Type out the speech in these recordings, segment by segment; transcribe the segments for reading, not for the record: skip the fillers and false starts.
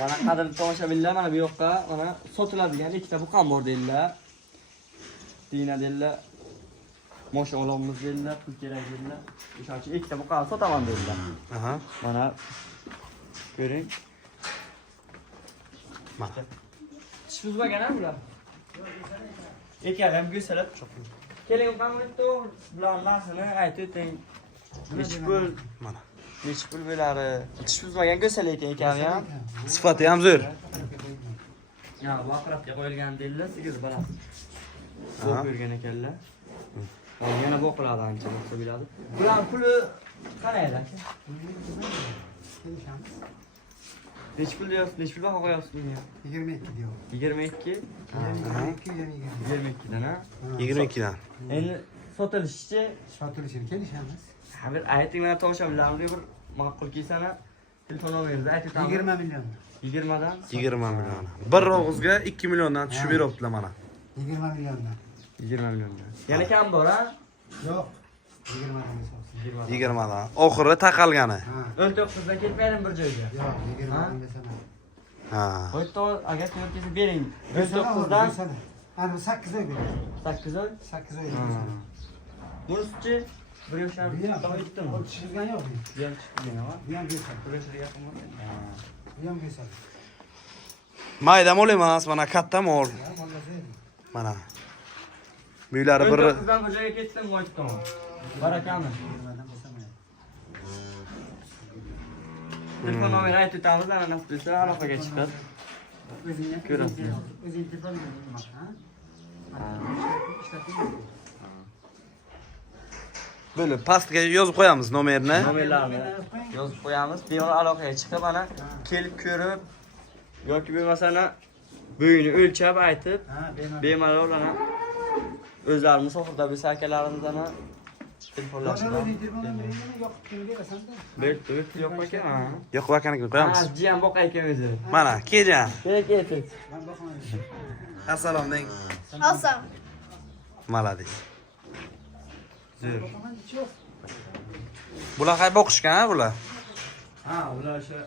Mana qadrli tomoshabinlar, mana bu yoqqa mana sotiladigan ikkita buqam bor deydilar. Dina deydilar. Mo'sha olamiz deydilar, pul kerak deydilar. O'sha uchun ikkita buqam sotaman deydilar. Aha. Mana ko'ring. Mana. Tish buzmagan-a bular? Ekan ham go'salab cho'qib. Keling, qanday bular narxini aytib o'ting. Necha pul? Mana. Necha pul bo'ladi? Tish buzmagan go'sal ekan ham. Sifati ham zo'r. Ya, vaqratga qo'yilgan deydilar, 8 baland. Bo'q ko'rgan ekanlar. Yana bo'qiladi ancha bo'lsa biladi. Bular puli qanaydi aka? Necha pul deyapsiz? Necha pul baho qo'yapsiz bunga? 22 diyor. 22? 22 dan ha? 22 dan. Endi sotilishicha Satılışını kelişemiz. ha bir ayting mana tomoshabinlarni bir ma'qul kelsana telefon nomeringizni aytib 20 milyon. 20 dan 20 million. Bir og'izga 2 milliondan tushib beryaptilar mana. 20 milyondan. 20 milliondan. Yana kam bor ha? Yok. 20 milyon. 20 dan. Oxiri taqalgani. Ha. 19 dan ketmaydim bir joyga. Yok 20 Ha? milyon desene. Ha. Qo'yto agar to'rtingizni bering. 19 dan Hani 8 oy veriyor. 8 oy. 8 oy. Bunisichi bir yoshdan daha yetdimi? O çizgen yok. Bu ham chiqgan ha? Bir yan göster. Bir yoshga yaqin bo'ldi. Bir yan göster. Mayda mol emas, mana katta mol. Ya vallahi. Mana. Buylari bir 19 dan bir joyga ketdim, qo'ydim. Barakami. 20'den desene. Telefon nomerini aytib o'tamiz, ana nasib bo'lsa aloqaga chiqib. Ko'rasiz. Özün telefon bak ha. böyle pastga yozib qo'yamiz nomerini. Nomerlarni yozib qo'yamiz. Bemalol aloqaga chiqib, ana kelib ko'rib yoki bo'lmasa bo'yini o'lchab aytib, Ha, bemalol ana o'zlari musofirda bo'lsa akalarimiz ana telefonlashib. Yok kimga berasan da. Berib yo'q ekan. Ha. Yo'q vakanikni qo'yamiz. Ha, jiyan boqa ekan o'zi. Mana, keljan. Kerak. Ben bakmayayım. Assalomu alaykum. Olsam. Malades. Zo'r. Bakmayın hiç yok. Bular qay boqishgan ha bular? Ha, ular o'sha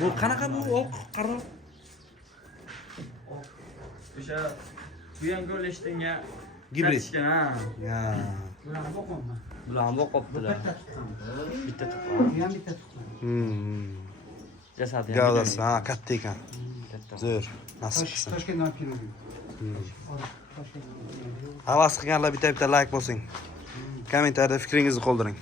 Bu qanaqa bu oq qaro? o'sha bu ham go'leshtinga Gibrid. ha. Ya. Buran bakma. Bular ham boqibdilar. Bitta tutkan. Bitta tuqqan. Yan bitta tutkan. Jasadi ham. Gavdasi ha katta ekan. Katta. Zo'r. Nasib qilsin. Toshkent napiro diyor. Toshkent. Havas qilganlar bitta like bosing. Kommentariyada fikringizni qoldiring.